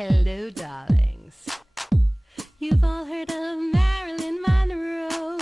Hello, darlings. You've all heard of Marilyn Monroe.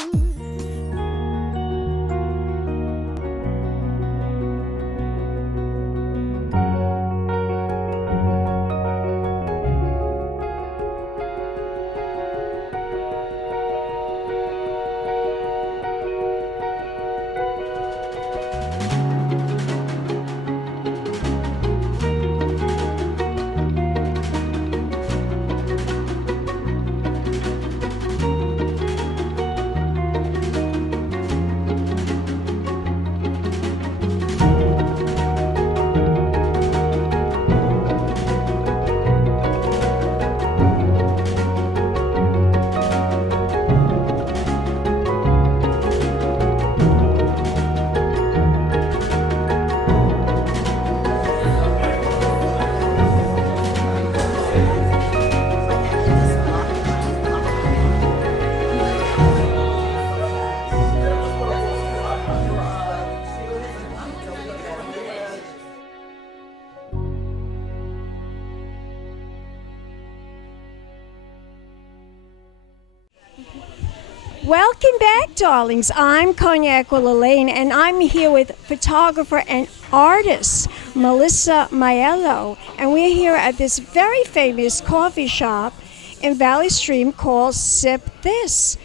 Welcome back, darlings. I'm Cognac Wellerlane, and I'm here with photographer and artist Melissa Maiello, and we're here at this very famous coffee shop in Valley Stream called Sip This.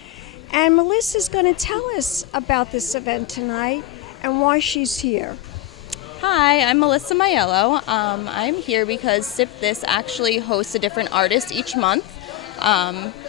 And Melissa's going to tell us about this event tonight and why she's here. Hi, I'm Melissa Maiello. I'm here because Sip This actually hosts a different artist each month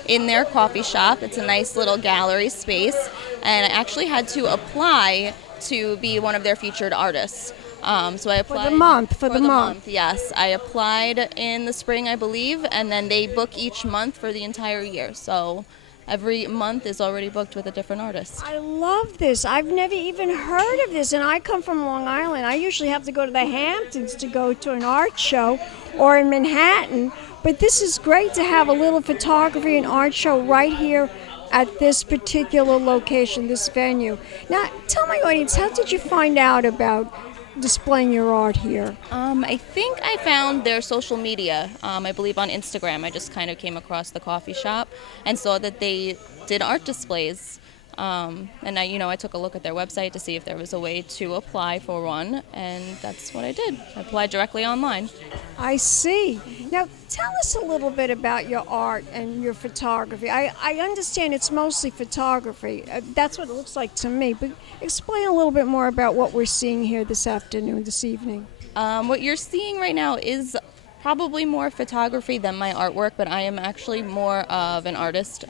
in their coffee shop. It's a nice little gallery space, and I actually had to apply to be one of their featured artists. So I applied for the month. Yes, I applied in the spring, I believe, and then they book each month for the entire year. So every month is already booked with a different artist. I love this. I've never even heard of this, and I come from Long Island. I usually have to go to the Hamptons to go to an art show, or in Manhattan. But this is great to have a little photography and art show right here at this particular location, this venue. Now, tell my audience, how did you find out about displaying your art here? I think I found their social media, I believe on Instagram. I just kind of came across the coffee shop and saw that they did art displays. And I took a look at their website to see if there was a way to apply for one, and that's what I did. I applied directly online. I see. Now, tell us a little bit about your art and your photography. I understand it's mostly photography. That's what it looks like to me. But explain a little bit more about what we're seeing here this afternoon, this evening. What you're seeing right now is probably more photography than my artwork, but I am actually more of an artist.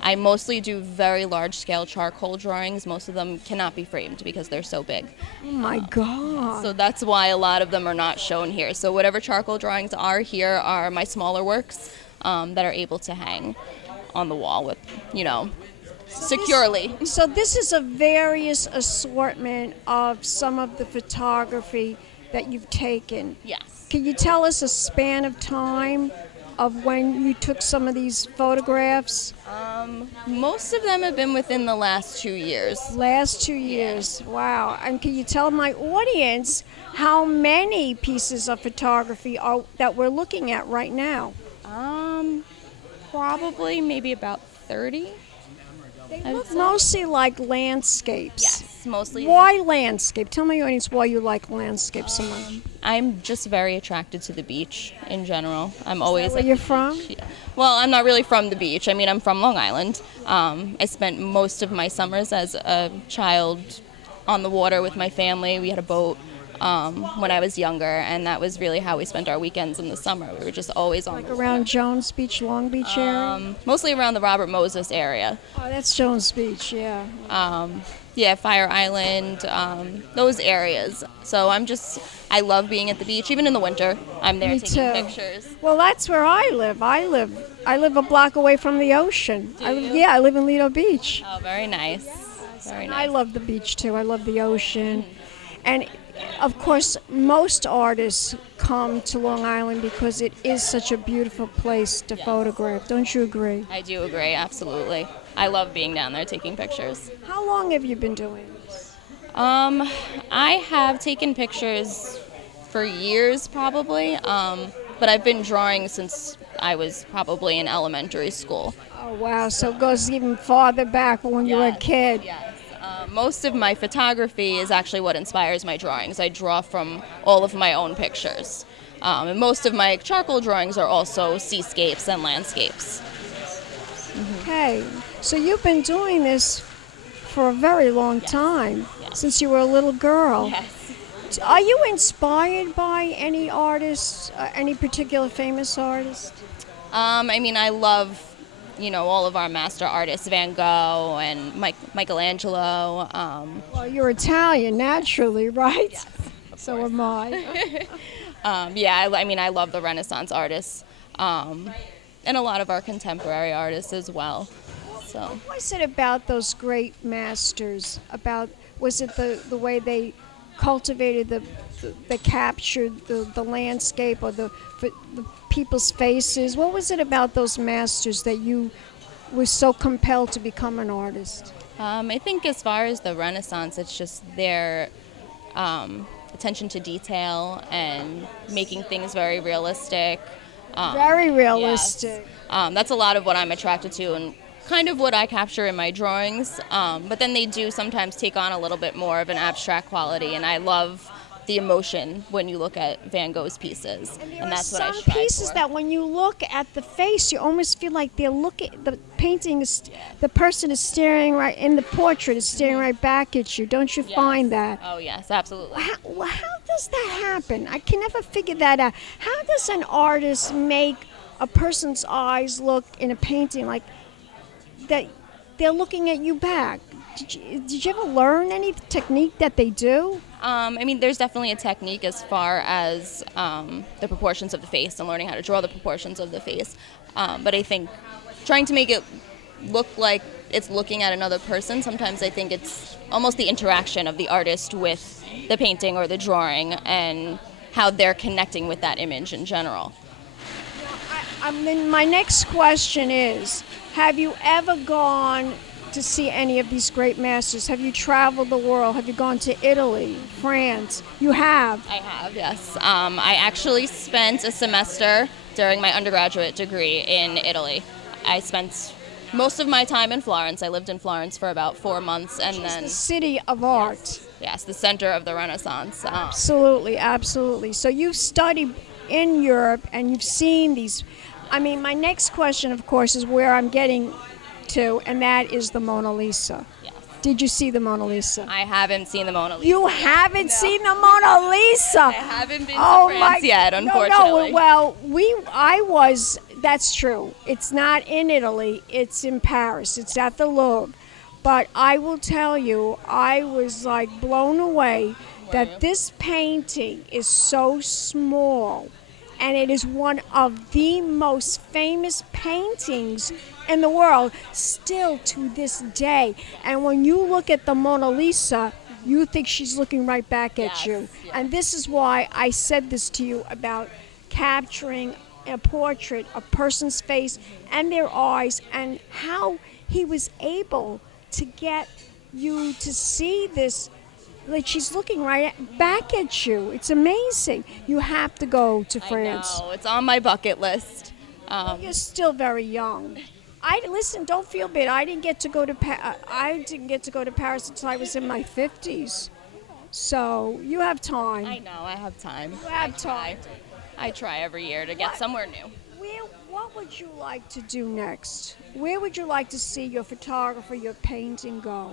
I mostly do very large-scale charcoal drawings. Most of them cannot be framed because they're so big. Oh, my God. So that's why a lot of them are not shown here. So whatever charcoal drawings are here are my smaller works that are able to hang on the wall with, securely. So this is a various assortment of some of the photography that you've taken. Yes. Can you tell us a span of time of when you took some of these photographs? Most of them have been within the last 2 years. Last 2 years. Yeah. Wow. And can you tell my audience how many pieces of photography that we're looking at right now? Probably maybe about 30. They look mostly like landscapes. Yes, mostly. Why landscape? Tell my audience why you like landscape so much. I'm just very attracted to the beach in general. I'm always. Is that where you're from? Well, I'm not really from the beach. I mean, I'm from Long Island. I spent most of my summers as a child on the water with my family. We had a boat when I was younger, and that was really how we spent our weekends in the summer. We were just always on the water. Around Jones Beach, Long Beach area? Mostly around the Robert Moses area. Oh, that's Jones Beach, yeah. Yeah, Fire Island, those areas. So I love being at the beach, even in the winter. I'm there taking pictures. Well, that's where I live. I live a block away from the ocean. Do you? Yeah, I live in Lido Beach. Oh, very nice. Very nice. I love the beach too. I love the ocean. And of course, most artists come to Long Island because it is such a beautiful place to photograph. Don't you agree? I do agree, absolutely. I love being down there taking pictures. How long have you been doing this? I have taken pictures for years, probably. but I've been drawing since I was probably in elementary school. Oh, wow. So it goes even farther back when you were a kid. Yes. Most of my photography is actually what inspires my drawings. I draw from all of my own pictures. And most of my charcoal drawings are also seascapes and landscapes. Okay. So you've been doing this for a very long time, since you were a little girl. Yes. Are you inspired by any artists, any particular famous artist? I mean, I love, all of our master artists, Van Gogh and Michelangelo. Well, you're Italian, naturally, right? Yes, so am I. I love the Renaissance artists, and a lot of our contemporary artists as well. So. What was it about those great masters? Was it the way they cultivated they captured the landscape or the people's faces? What was it about those masters that you were so compelled to become an artist? I think as far as the Renaissance, it's just their attention to detail and making things very realistic. Very realistic. Yes. That's a lot of what I'm attracted to and kind of what I capture in my drawings. But then they do sometimes take on a little bit more of an abstract quality, and I love the emotion when you look at Van Gogh's pieces, and that's what I strive for. Some pieces that when you look at the face, you almost feel like the painting is, the person is staring right in the portrait is staring right back at you. Don't you find that? Oh yes, absolutely. How does that happen? I can never figure that out. How does an artist make a person's eyes look in a painting like that? They're looking at you back. Did you ever learn any technique that they do? There's definitely a technique as far as the proportions of the face and learning how to draw the proportions of the face. But I think trying to make it look like it's looking at another person, sometimes I think it's almost the interaction of the artist with the painting or the drawing and how they're connecting with that image in general. My next question is, have you ever gone to see any of these great masters? Have you traveled the world? Have you gone to Italy, France? You have? I have, yes. I actually spent a semester during my undergraduate degree in Italy. I spent most of my time in Florence. I lived in Florence for about 4 months, and then the city of art. Yes, the center of the Renaissance. Absolutely, absolutely. So you've studied in Europe, and you've seen these. My next question, of course, is where I'm getting to, and that is the Mona Lisa. Yes. Did you see the Mona Lisa? I haven't seen the Mona Lisa. You haven't seen the Mona Lisa? I haven't been to France yet, unfortunately. That's true. It's not in Italy, it's in Paris. It's at the Louvre. But I will tell you, I was like blown away that this painting is so small. And it is one of the most famous paintings in the world, still to this day. And when you look at the Mona Lisa, you think she's looking right back at you. Yes. And this is why I said this to you about capturing a portrait, a person's face and their eyes, and how he was able to get you to see this. Like she's looking right back at you. It's amazing. You have to go to France. I know. It's on my bucket list. You're still very young. Listen. Don't feel bad. I didn't get to go to Paris until I was in my 50s. So you have time. I know. I have time. You have time. I try every year to get somewhere new. What would you like to do next? Where would you like to see your photography, your painting go?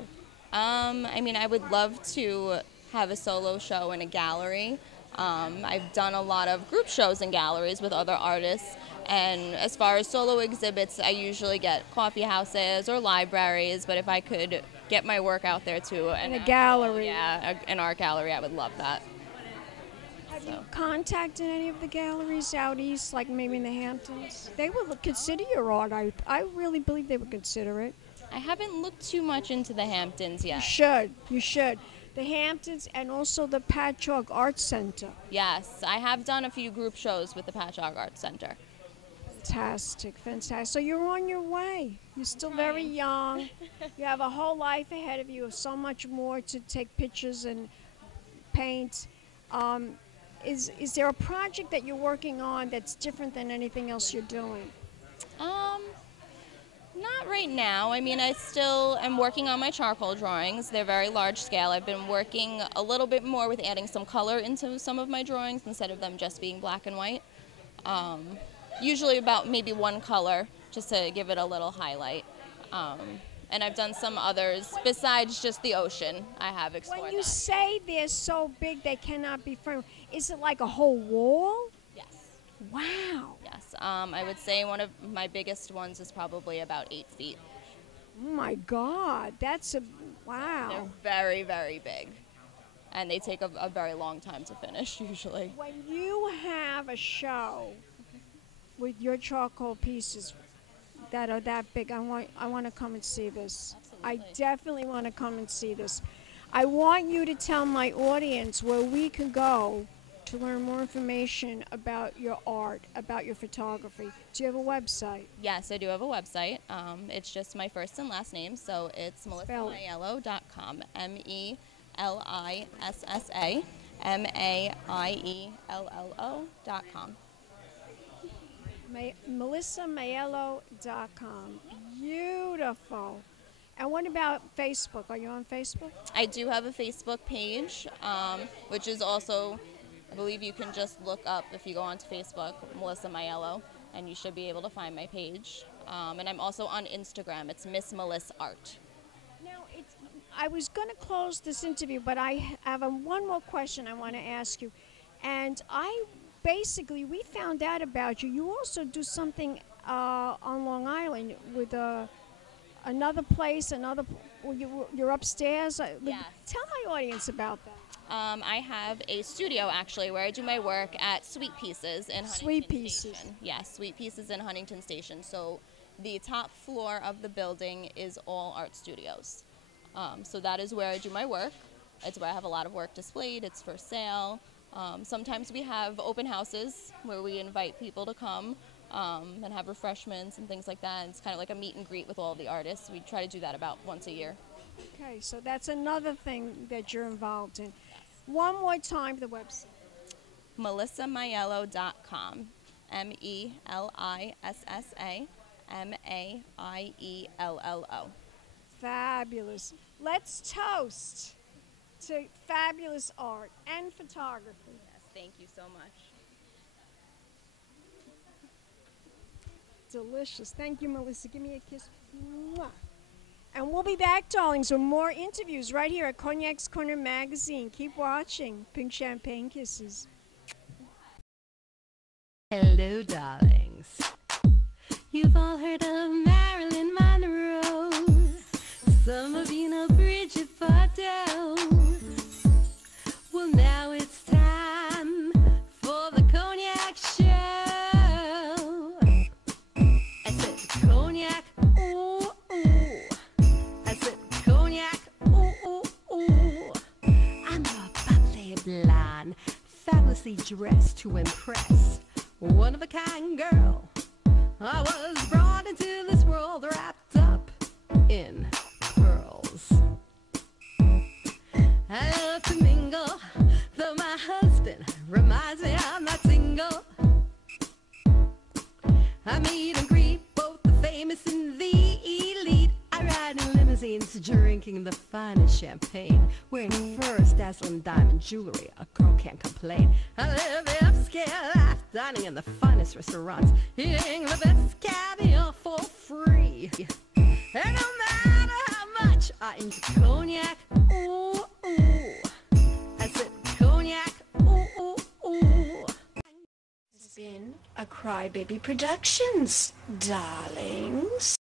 I would love to have a solo show in a gallery. I've done a lot of group shows in galleries with other artists, and as far as solo exhibits, I usually get coffee houses or libraries, but if I could get my work out there too. In a gallery. Yeah, an art gallery, I would love that. Have you contacted any of the galleries out east, like maybe in the Hamptons? They would consider your art. I really believe they would consider it. I haven't looked too much into the Hamptons yet. You should. The Hamptons and also the Patchogue Art Center. Yes, I have done a few group shows with the Patchogue Art Center. Fantastic. So you're on your way. You're still very young. You have a whole life ahead of you, so much more to take pictures and paint. is there a project that you're working on that's different than anything else you're doing? Not right now. I mean, I still am working on my charcoal drawings. They're very large scale. I've been working a little bit more with adding some color into some of my drawings instead of them just being black and white. Usually about maybe one color just to give it a little highlight. And I've done some others besides just the ocean. I have explored When you that. say they're so big they cannot be framed, is it like a whole wall? Yes. Wow. Yes. I would say one of my biggest ones is probably about 8 feet. Oh my God, that's a wow. They're very, very big. And they take a very long time to finish usually. When you have a show with your charcoal pieces that are that big, I want to come and see this. Absolutely. I definitely want to come and see this. I want you to tell my audience where we can go to learn more information about your art, about your photography. Do you have a website? Yes, I do have a website. It's just my first and last name, so it's melissamaiello.com. MELISSAMAIELLO.com. MelissaMaiello.com. Beautiful. And what about Facebook? Are you on Facebook? I do have a Facebook page, which is also, I believe you can just look up, if you go onto Facebook, Melissa Maiello, and you should be able to find my page. And I'm also on Instagram. It's Miss Melissa Art. Now, I was going to close this interview, but I have one more question I want to ask you. And we found out about you. You also do something on Long Island with another place, you're upstairs. Yes. Tell my audience about that. I have a studio, actually, where I do my work at Sweet Pieces in Huntington Sweet Pieces. Station. Yes, Sweet Pieces in Huntington Station. So the top floor of the building is all art studios. So that is where I do my work. It's where I have a lot of work displayed. It's for sale. Sometimes we have open houses where we invite people to come and have refreshments and things like that. It's kind of like a meet and greet with all the artists. We try to do that about once a year. Okay, so that's another thing that you're involved in. One more time, the website. melissamaiello.com. MELISSAMAIELLO. Fabulous. Let's toast to fabulous art and photography. Yes, thank you so much. Delicious. Thank you, Melissa. Give me a kiss. Mwah. And we'll be back, darlings, with more interviews right here at Cognac's Corner Magazine. Keep watching. Pink Champagne Kisses. Hello, darlings. You've all heard of Marilyn Monroe. Some of you know Bridget Bardot. Well, now it's time for the Cognac Show. I said cognac, ooh, ooh. I said cognac, ooh, ooh, ooh. I'm a bubbly blonde, fabulously dressed to impress. One-of-a-kind girl. I was brought into this world wrapped up in pearls. I love to mingle, though my husband reminds me I'm not single. I meet and greet both the famous and the elite. I ride in limousines, drinking the finest champagne, wearing furs, dazzling diamond jewelry. A girl can't complain. I live the upscale life, dining in the finest restaurants, eating the best caviar for free. And no matter how much I enjoy cognac, ooh, ooh. I said cognac, ooh, ooh, ooh. It's been a Crybaby Productions, darlings.